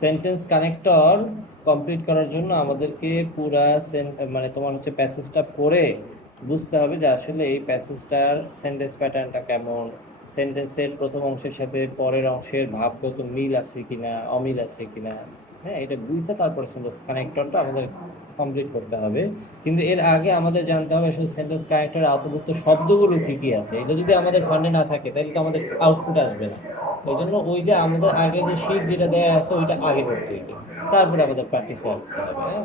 Sentence connector complete করার জন্য আমাদেরকে পুরা মানে তোমার হচ্ছে প্যাসেজটা পড়ে বুঝতে হবে যে আসলে এই প্যাসেজটার সেন্টেন্স প্যাটার্নটা কেমন, সেন্টেন্সের প্রথম অংশের সাথে পরের অংশের ভাবগত মিল আছে কিনা, অমিল আছে কিনা। হ্যাঁ, এটা বুঝতে তারপর সেন্টেন্স কানেক্টরটা আমাদের কমপ্লিট করতে হবে। কিন্তু এর আগে আমাদের জানতে হবে আসলে সেন্টেন্স কানেক্টরের আওতাভুক্ত শব্দগুলো কি কি আছে। এটা যদি আমাদের ফান্ডে না থাকে তাহলে তো আমাদের আউটপুট আসবে না। ওই জন্য ওই যে আমাদের আগে যে শীট যেটা দেয়া আছে ওইটা আগে করতে হবে, তারপরে আমাদের প্র্যাকটিস করতে হবে। হ্যাঁ,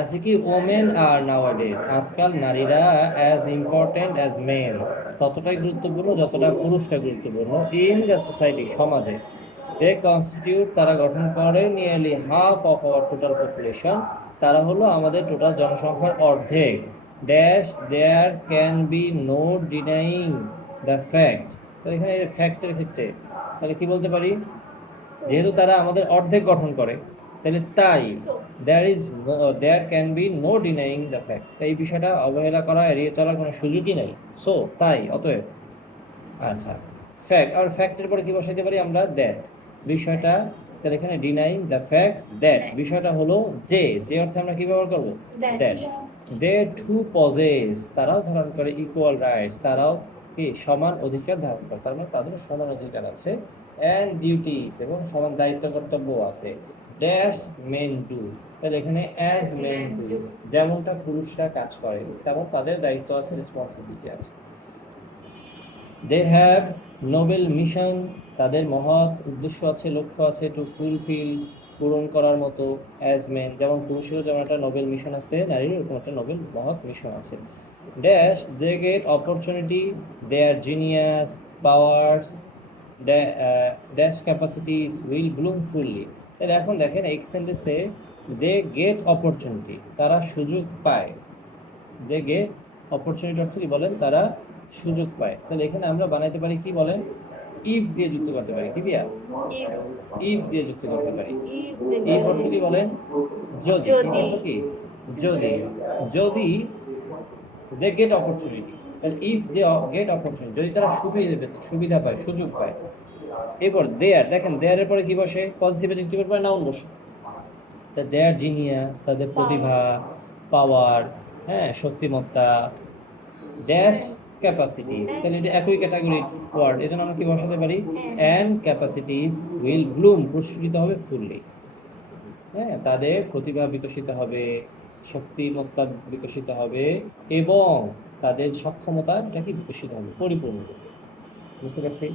আছে কি ওমেন আর নাওয়াডেজ, আজকাল নারীরা অ্যাজ ইম্পর্টেন্ট অ্যাজ মেন, ততটাই গুরুত্বপূর্ণ যতটা পুরুষটা গুরুত্বপূর্ণ ইন দ্য সোসাইটি, সমাজে। দে কনস্টিটিউট, তারা গঠন করে nearly half of our total population, তারা হলো আমাদের টোটাল জনসংখ্যার অর্ধেক। Dash there can be no denying the fact, তো এখানে ফ্যাক্টের ক্ষেত্রে তাহলে কি বলতে পারি, যেহেতু তারা আমাদের অর্ধেক গঠন করে তাহলে তাই there can be no denying the fact, এই বিষয়টা অবহেলা করা এড়িয়ে চলার কোনো সুযোগই নেই। সো তাই অতএব, আচ্ছা, ফ্যাক্ট আর ফ্যাক্টের পরে কি বসাইতে পারি আমরা, দ্যাট বিষয়টা। তাহলে এখানে ডিনাইং দ্য ফ্যাক্ট দ্যাট বিষয়টা হলো যে অর্থে আমরা কি ব্যবহার করবো, দ্যাট। দে টু পজেস, তারাও ধারণ করে ইকুয়াল রাইটস, তারাও কি সমান অধিকার ধারণ করে, তার মানে তাদের সমান অধিকার আছে। অ্যান্ড ডিউটিস, এবং সমান দায়িত্ব কর্তব্য আছে। ড্যাশ মেন ডু, তাহলে এখানে অ্যাজ মেন ডু, যেমনটা পুরুষরা কাজ করে তেমন তাদের দায়িত্ব আছে, রেসপন্সিবিলিটি আছে। দে হ্যাভ নোবেল মিশন, তাদের মহৎ উদ্দেশ্য আছে, লক্ষ্য আছে, টু ফুলফিল, পূরণ করার মতো, অ্যাজ মেন, যেমন পুরুষেরও যেমন একটা নোবেল মিশন আছে, নারীরও এরকম একটা নোবেল মহৎ মিশন আছে। Dash they get opportunity, they are genius, powers, dash capacities will bloom fully. তাহলে এখন দেখেন এই সেন্টেন্সে দে গেট অপরচুনিটি, তারা সুযোগ পায়। দে গেট অপরচুনিটি অর্থ কি বলেন, তারা সুযোগ পায়। তাহলে এখানে আমরা বানাইতে পারি কি বলেন, ইফ দিয়ে যুক্ত করতে পারি, কি দিয়া, ইফ দিয়ে যুক্ত করতে পারি। ইফ অর্থ কি বলেন, যদি। ইফ অর্থ কি, যদি। যদি দে গেট অপরচুনিটি, তাহলে ইফ দে গেট অপরচুনিটি, যদি তারা সুবিধা পায়, সুযোগ পায়। এরপর দেয়ার, দেখেন দেয়ারের পরে কি বসে, পজিটিভ অ্যাডজেক্টিভের পরে নাউন বসে। তা দেয়ার জিনিয়াস, তাদের প্রতিভা, পাওয়ার, হ্যাঁ শক্তিমত্তা। ড্যাশ ক্যাপাসিটিস, তাহলে এটা একই ক্যাটাগরি ওয়ার্ড, এই জন্য আমরা কি বসাতে পারি, অ্যান্ড ক্যাপাসিটিস উইল ব্লুম, প্রস্ফুটিত হবে ফুললি। হ্যাঁ, তাদের প্রতিভা বিকশিত হবে, শক্তিমত্তা বিকশিত হবে, এবং তাদের সক্ষমতা এটা কি বিকশিত হবে পরিপূর্ণ। বুঝতে পারছি?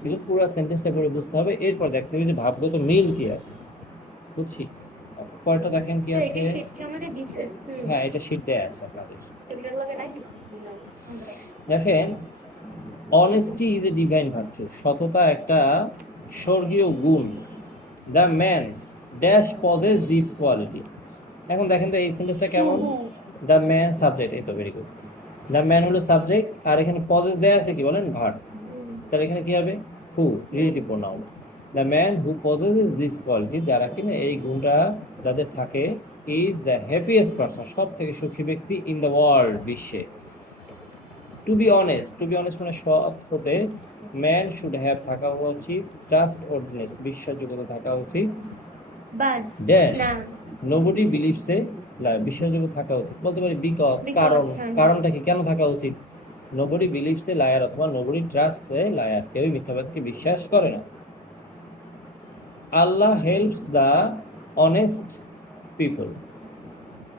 কিন্তু পুরো সেন্টেন্সটা পড়ে বুঝতে হবে, এরপর দেখতে হবে যে ভাবগত মিল কি আছে। বুঝছি? পরেরটা দেখেন কি আছে। হ্যাঁ, এটা শীট দেয়া আছে আপনাদের। দেখেন, honesty is a divine virtue, সততা একটা স্বর্গীয় গুণ। The man dash possess this quality. এখন দেখেন তো এই সেন্টেন্সটা কেমন, দ্য ম্যান সাবজেক্ট, এই তো ভেরি গুড। দ্য ম্যান হলো সাবজেক্ট, আর এখানে পজেস দেয়া আছে কি বলেন, ভার্ব। তাহলে এখানে কি হবে, who, relative pronoun. The man who possesses this quality, যারা কিনা এই গুণটা যাদের থাকে, ইজ দ্য হ্যাপিয়েস্ট পারসন, সব থেকে সুখী ব্যক্তি, ইন দ্য ওয়ার্ল্ড, বিশ্বে। টু বি অনেস্ট মানে সৎ হতে। ম্যান শুড হ্যাভ, থাকা উচিত। ট্রাস্ট অর্ডিনেস, বিশ্বাসযোগ্যতা থাকা উচিত। ড্যাশ নোবডি বিলিভস এ, বিশ্বাসযোগ্য থাকা উচিত বলতে পারি, বিকজ, কারণ। কারণটা কি, কেন থাকা উচিত, নোবডি বিলিভস এ লায়ার, অথবা নোবডি ট্রাস্টস এ লায়ার, কেউই মিথ্যাবাদীকে বিশ্বাস করে না। আল্লাহ হেল্পস দ্য অনেস্ট পিপল।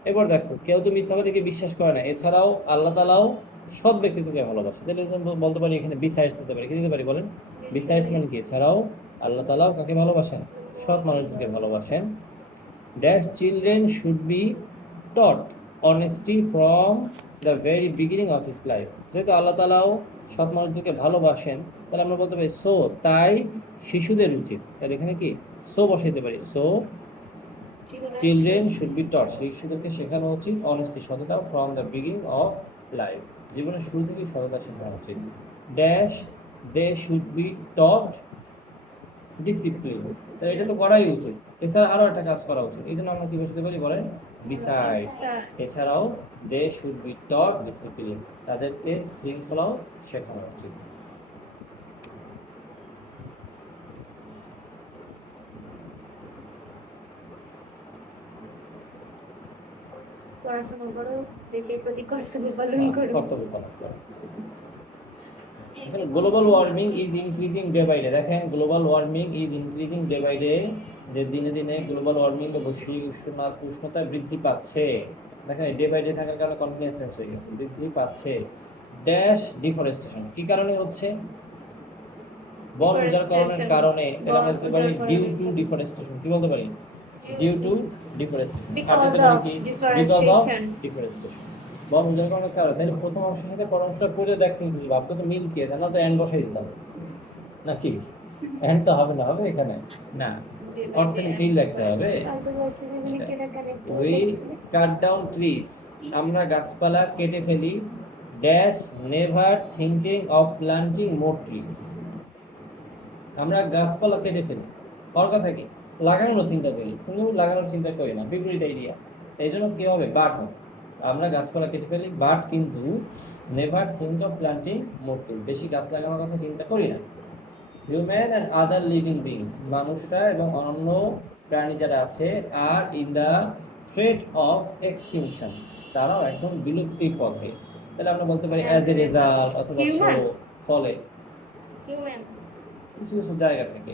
এবার দেখো, কেউ তো মিথ্যাবাদীকে বিশ্বাস করে না, এছাড়াও আল্লাহ তাআলাও সৎ ব্যক্তিত্বকে ভালোবাসে। তাহলে বলতে পারি এখানে বিসাইডস দিতে পারি, কি দিতে পারি বলেন, বিসাইডস মানে কি, এছাড়াও আল্লাহ তাআলাও কাকে ভালোবাসেন, সৎ মানুষকে ভালোবাসেন। Dash children should be taught honesty from the very beginning of his life, যেহেতু আল্লাহ তাআলাও সৎ মানুষদেরকে ভালোবাসেন, তাহলে আমরা বলতে পারি সো, তাই শিশুদের উচিত। তাহলে এখানে কি সো বসাইতে পারি, so children should be taught, শিশুদেরকে শেখানো উচিত অনেস্টি, সততা, from the beginning of life, জীবনের শুরু থেকেই সততা শেখানো উচিত। Dash they should be taught discipline, এটা তো করাই উচিত, এছাড়া আরও একটা কাজ করা উচিত, এই জন্য আমরা কি বসাতে পারি বলেন, বিসাইডস। এছাড়াও they should be taught discipline, তাদেরকে শৃঙ্খলাও শেখানো উচিত। পড়াশোনা করো, দেশের প্রতি কর্তব্য পালন করো। কর্তব্য পালন করো। Global warming is increasing day by day. দেখেন global warming is increasing day by day, যে দিনে দিনে গ্লোবাল ওয়ার্মিং বা বৈশ্বিক উষ্ণতা বৃদ্ধি পাচ্ছে। দেখেন ডে বাই ডে থাকার কারণে কন্টিনিউয়াস টেন্স হয়ে গেছে, বৃদ্ধি পাচ্ছে। ড্যাশ ডিফরেস্টেশন, কি কারণে হচ্ছে? বন উজাড়করণের কারণে। এটা আমরা বলতে পারি ডিউ টু ডিফরেস্টেশন। কি বলতে পারি? Due to deforestation. Because বলতে পারি of কি? Because of deforestation. ডিফরেস্টেশন। বন উজাড়করণের কারণে। তাহলে প্রথম অংশের সাথে পরের অংশটা পড়ে দেখতে হচ্ছে যে ভাবতে তো মিল কি আছে, না তো এন্ড বসাই দিতে হবে নাকি? এন্ড তো হবে না, হবে এখানে না, অর্থে মিল রাখতে হবে। উই কাট ডাউন ট্রিজ, আমরা গাছপালা কেটে ফেলি। Dash never thinking of planting more trees, আমরা গাছপালা কেটে ফেলি। ওর কথা কি? লাগানোর চিন্তা করি, কিন্তু লাগানোর চিন্তা করি না, বিপরীত আইডিয়া। এই জন্য কি হবে? বাট হবে। আমরা গাছপালা কেটে ফেলি, বাট কিন্তু never think of planting more trees, বেশি গাছ লাগানোর কথা চিন্তা করি না। Human and other living beings, মানুষরা এবং অন্য প্রাণী যারা আছে, are in the threat of extinction, তারাও এখন বিলুপ্তির পথে। তাহলে আমরা বলতে পারি অ্যাজ এ রেজাল্ট অথবা ফলে, হিউম্যান কিছু কিছু জায়গা থেকে,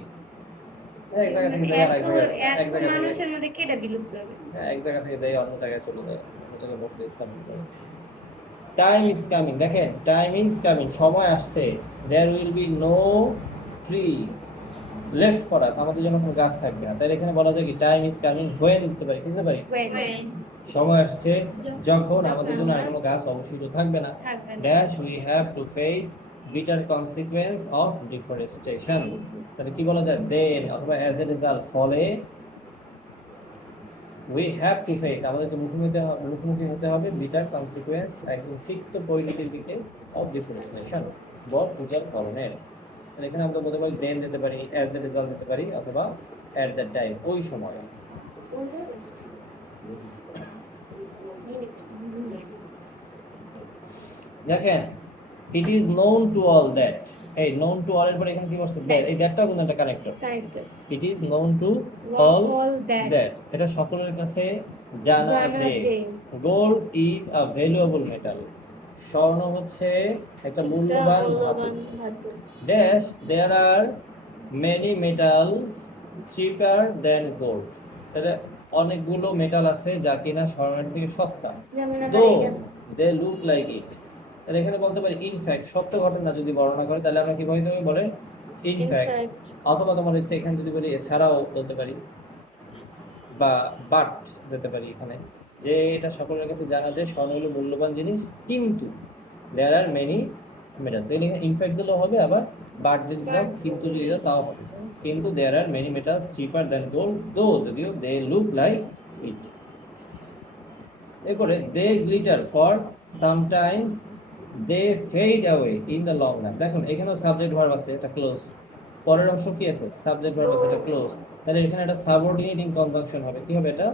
এক জায়গা থেকে যায় আরেক জায়গায়, এক জায়গা থেকে মানুষের মধ্যে কেটা বিলুপ্ত হবে? এক জায়গা থেকে যায় অন্য জায়গায় চলে যায়, অন্য জায়গায় বসে স্থাপন করে। টাইম ইজ কামিং, দেখেন টাইম ইজ কামিং, সময় আসছে। There will be no tree left for us, আমাদের জন্য কোনো গাছ থাকবে না। তাহলে এখানে বলা যায় কি? টাইম ইজ কামিং হোয়েন দিতে পারি, কি দিতে পারি? When সময় আসছে যখন আমাদের জন্য আর কোনো গাছ অবশিষ্ট থাকবে না। থাকবে না। Dash we have to face bitter consequence of deforestation, তাহলে কি বলা যায়? দেন অথবা অ্যাজ এ রেজাল্ট, ফলে উই হ্যাভ টু ফেস, আমাদেরকে মুখোমুখি হতে হবে বিটার কনসিকুয়েন্স, একদম তিক্ত পরিণতির দিকে, অফ ডিফরেস্টেশন, বন উজাড়করণের। তাহলে এখানে আমরা বলতে পারি দেন দিতে পারি, অ্যাজ এ রেজাল্ট দিতে পারি, অথবা অ্যাট দ্যাট টাইম, ওই সময়। দেখেন ইট is known to all that, এই নোন টু অল এর পরে এখানে কি বলছে? দ্যাট, এই দ্যাটটাও কিন্তু একটা connector. It is known to all that, এটা সকলের কাছে জানা যে gold is a valuable metal, স্বর্ণ হচ্ছে একটা মূল্যবান ধাতু। Dash there are many metals cheaper than gold, তাহলে অনেকগুলো মেটাল আছে যা কিনা স্বর্ণের থেকে সস্তা। যেমন দো আবার এটা দে লুক লাইক ইট, তাহলে এখানে বলতে পারি ইনফ্যাক্ট, সত্য ঘটনা যদি বর্ণনা করে তাহলে আমরা কি বলে ইনফ্যাক্ট, অথবা তোমার হচ্ছে এখানে যদি বলি এছাড়াও বলতে পারি, বা বাট দিতে পারি এখানে, যে এটা সকলের কাছে জানা যায় স্বর্ণ হলো মূল্যবান জিনিস, কিন্তু দেয়ার আর মেনি মেটালস, এখানে ইনফ্যাক্ট দিলেও হবে, আবার বাট যদি দাও, কিন্তু যদি দাও তাও হবে। কিন্তু there are many metals cheaper than gold, though যদিও দে লুক লাইক ইট। এরপরে they glitter for sometimes they fade away in the long run. দেখুন এখানেও সাবজেক্ট ভার্ব আছে, এটা ক্লোজ। পরের অংশ কি আছে? সাবজেক্ট ভার্ব আছে, এটা ক্লোজ। তাহলে এখানে একটা সাবঅর্ডিনেটিং কনজাংশন হবে, কি হবে এটা?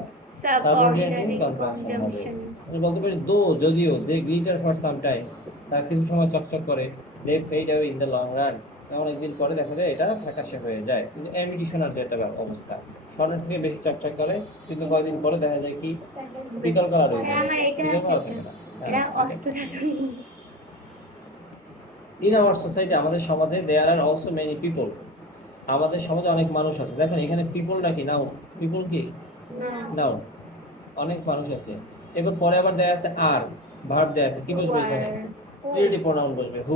সাবঅর্ডিনেটিং কনজাংশন হবে। আমি বলতে পারি দো যদিও, দে গ্লিটার ফর সামটাইমস, তার কিছু সময় চকচক করে, they fade away in the long run, অনেকদিন পরে দেখা যায় এটা ফ্যাকাশে হয়ে যায়। কিন্তু এমিটিশনার যেটা অবস্থা, স্বর্ণের থেকে বেশি চকচক করে, কিন্তু কয়েকদিন পরে দেখা যায় কি? ফিকল কালার হয়ে যায়, আমার এটা ফিকল আছে, কালার থাকে না। এটা অষ্টধাতু। ইন আওয়ার সোসাইটি, আমাদের সমাজে দেয়ার আর অলসো মেনি পিপল, আমাদের সমাজে অনেক মানুষ আছে। দেখেন এখানে পিপলটা কি নাও, পিপল কি নাও, অনেক মানুষ আছে। এবার পরে আবার দেয়া আছে আর, ভার্ব দেয়া আছে, কি বসবে এখানে? রিলেটিভ প্রোনাউন বসবে, হু।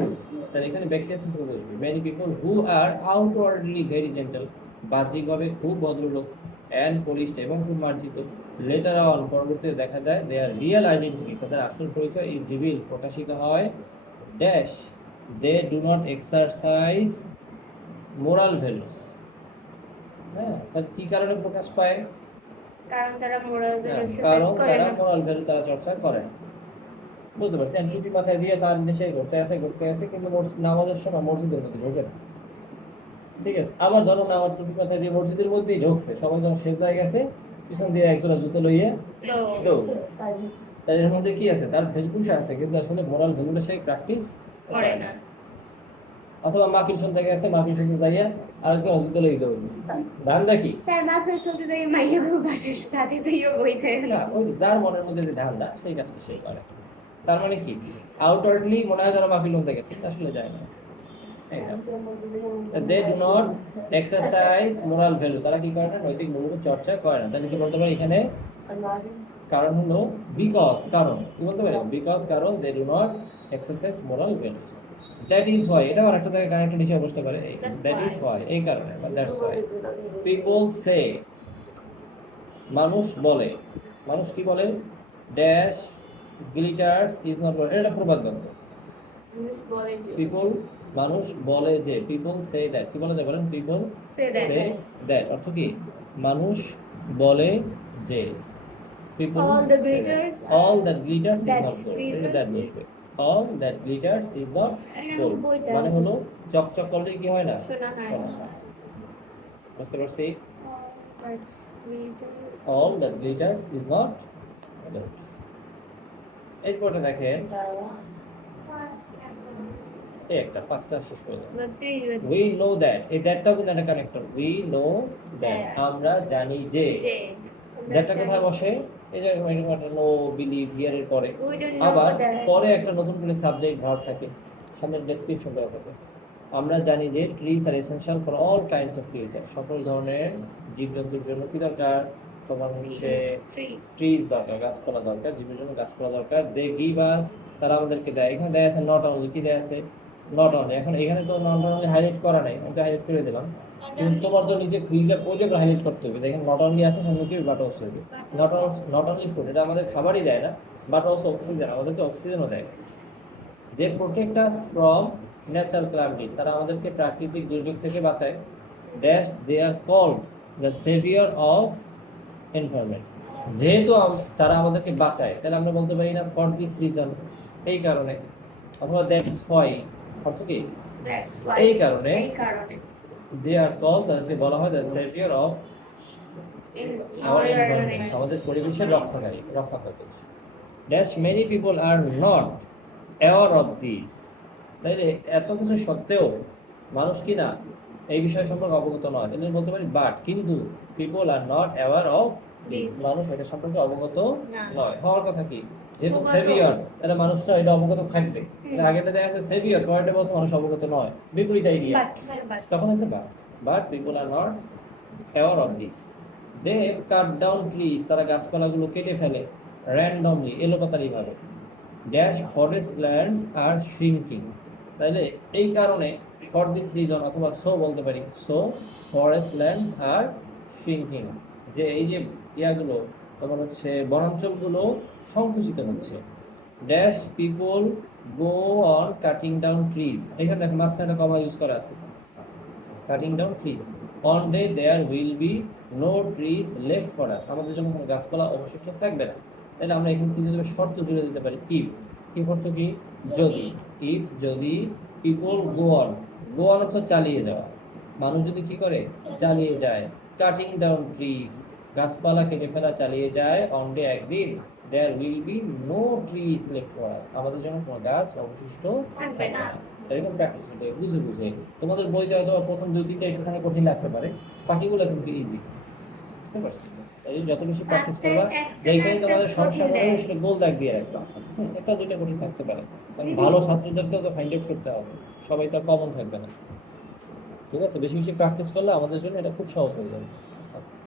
তাহলে এখানে ব্যক্তি আছে, হু বসবে। Many people who are outwardly very gentle, বাহ্যিকভাবে খুব ভদ্রলোক, অ্যান্ড পলিশড এবং খুব মার্জিত। লেটার অন, পরবর্তীতে দেখা যায় দেয়ার রিয়েল আইডেন্টিটি, তাদের আসল পরিচয় ইজ রিভিল, প্রকাশিত হয়। Dash they do not exercise moral values, হ্যাঁ, তাহলে কি কারণে প্রকাশ পায়? কারণ তারা মোরাল ভ্যালু কারণ এক্সারসাইজ করে তারা না। মোরাল ভ্যালু তারা চর্চা করে না। বুঝতে পারছেন? টুপি মাথায় দিয়ে চার দেশে ঘুরতে আসে, কিন্তু নামাজের সময় মসজিদের মধ্যে ঢোকে না। ঠিক আছে, আবার ধরো না, আমার টুপি মাথায় দিয়ে মসজিদের মধ্যেই ঢুকছে, সবাই যখন শেষ জায়গায় গেছে, পিছন দিয়ে একজোড়া জুতো লইয়ে দৌড়। তার এর মধ্যে কি আছে? তার বেশভূষা আছে, কিন্তু আসলে মোরাল ভ্যালুটা সে প্র্যাকটিস করে না। অথবা মাহফিল শুনতে গেছে, মাহফিল শুনতে যাইয়া আরেকজন অজু তুলে দিতে হবে। ধান্দা কি? স্যার মাহফিল শুনতে যাই মাইয়া গো বাসার সাথে যাইও বইতে না, ওই যার মনের মধ্যে যে ধান্দা সেই কাজটা সেই করে। তার মানে কি আউটওয়ার্ডলি মনে হয় যারা মাহফিল শুনতে গেছে, আসলে যায় না। They do not exercise moral value, তারা কি করে না, নৈতিক মূল্যবোধ চর্চা করে না। তাহলে কি বলতে পারি এখানে কারণ হলো বিকজ, কারণ কি বলতে পারি, বিকজ কারণ they do not exercise moral values. That is why, এটা আরেকটা জায়গায় কানেক্টেড হিসেবে বসতে পারে। দ্যাট ইজ হোয়াই, এই কারণে, বা দ্যাটস হোয়াই পিপল সে, মানুষ বলে, মানুষ কি বলে, ড্যাশ গ্লিটার্স ইজ নট, এটা প্রবাদ বাক্য। মানুষ বলে যে পিপল, মানুষ বলে যে, পিপল সে দ্যাট, কি বলে যে বলেন, people Say that. Say that, অর্থ কি, মানুষ বলে যে, people All the glitters all that glitters is that not gold, glitters এটা দ্যাট is- বসবে, all that glitters is not এটা gold, বইতে মানে আছে। হলো চকচক করলে কি হয় না, সোনা হয় সোনা না। হয়। বুঝতে পারছি, But glitters all that glitters is not gold। এরপরে দেখেন এই একটা পাঁচটা শেষ করে দাও। We know that, এই দ্যাটটাও কিন্তু একটা কানেক্টর। We know that, আমরা জানি যে। যে দ্যাটটা কোথায় বসে, এই যে নো বিলিভ হিয়ারের পরে, We don't know আবার that. পরে একটা নতুন করে সাবজেক্ট ভার্ব থাকে, সামনে ডেসক্রিপশন দেওয়া থাকে। আমরা জানি যে trees are essential for all kinds of creature, সকল ধরনের জীবজন্তুর জন্য কি দরকার, তোমার হচ্ছে trees. ট্রিজ দরকার, গাছপালা দরকার, জীবের জন্য গাছপালা দরকার। দে গিভ আস, তারা আমাদেরকে দেয়। এখানে দেয়া আছে নট অনলি, কি দেয়া আছে, নট অনলি। এখন এখানে তো নট অনলি হাইলাইট করা নাই, আমি হাইলাইট করে দিলাম, কিন্তু তোমার তো নিজে খুঁজে ওইটা হাইলাইট করতে হবে যে এখানে নট অনলি আছে, সামনে কি বাট অলসো হবে। নট অনলি ফুড, এটা আমাদের খাবারই দেয় না, বাট অলসো অক্সিজেন, আমাদেরকে অক্সিজেনও দেয়। They protect us from natural calamities, তারা আমাদেরকে প্রাকৃতিক দুর্যোগ থেকে বাঁচায়। Dash they are called the saviour of environment, যেহেতু তারা আমাদেরকে বাঁচায়, তাহলে আমরা বলতে পারি না ফর দিস রিজন, এই কারণে, অথবা দ্যাটস হোয়াই, অর্থ কি, That's why. এই কারণে। এই কারণে দে আর কল্ড, তাদেরকে বলা হয় the saviour of in our your environment, আমাদের পরিবেশের রক্ষাকারী, রক্ষা করতে। Dash many people are not aware of this, তাইলে এত কিছু সত্ত্বেও মানুষ কি না এই বিষয় সম্পর্কে অবগত নয়, তাহলে বলতে পারি বাট, কিন্তু people are not aware of this, This. মানুষ এটা সম্পর্কে অবগত না। নয়। হওয়ার কথা কি, যেহেতু অবগত। সেভিয়র, তাহলে মানুষটা এটা অবগত থাকবে। আগেটা দেখা যাচ্ছে সেভিয়র, পরেরটা বলছে মানুষ অবগত নয়, বিপরীত আইডিয়া। but তখন হচ্ছে but people are not aware of this. They cut down trees, তারা গাছপালাগুলো কেটে ফেলে র্যান্ডমলি, এলোপাতারিভাবে। Dash forest lands are shrinking, তাহলে এই কারণে ফর দিস রিজন, অথবা সো বলতে পারি, so forest lands are shrinking, যে এই যে ইয়াগুলো তোমার হচ্ছে বনাঞ্চলগুলো সংকুচিত হচ্ছে। Dash people go on cutting down trees, এখানে দেখো মাঝখানে একটা কমা ইউজ করা আছে, cutting down trees. On day there will be no trees left for us, আমাদের জন্য কোনো গাছপালা অবশিষ্ট থাকবে না। তাহলে আমরা এখানে কি যদি শর্ত জুড়ে দিতে পারি, ইফ অর্থ কি, যদি, ইফ যদি people go on, go on অর্থ চালিয়ে যাওয়া, মানুষ যদি কি করে, চালিয়ে যায়, কাটিং ডাউন ট্রিজ, গাছপালা কেটে ফেলা চালিয়ে যায়, অন ডে একদিন, there will be no trees left for us, আমাদের জন্য কোনো গাছ অবশিষ্ট থাকবে না। এরকম প্র্যাকটিস করতে হবে, বুঝে বুঝে। তোমাদের বইতে হয়তো প্রথম 2-3টা একটুখানি কঠিন লাগতে পারে, বাকিগুলো কিন্তু ইজি, বুঝতে পারছি। এই যত বেশি প্র্যাকটিস আস্তে করবা, একটা যেইখানে না তোমাদের একটা সমস্যা কঠিন হবে দেয়। সেটা গোল দাগ দিয়ে রাখবা। একটা দুইটা কঠিন থাকতে পারে, কারণ দিদি। ভালো ছাত্রদেরকেও তো ফাইন্ড আউট করতে হবে, সবাই তো কমন থাকবে না। ঠিক আছে, বেশি বেশি প্র্যাকটিস করলে আমাদের জন্য এটা খুব সহজ হয়ে যাবে।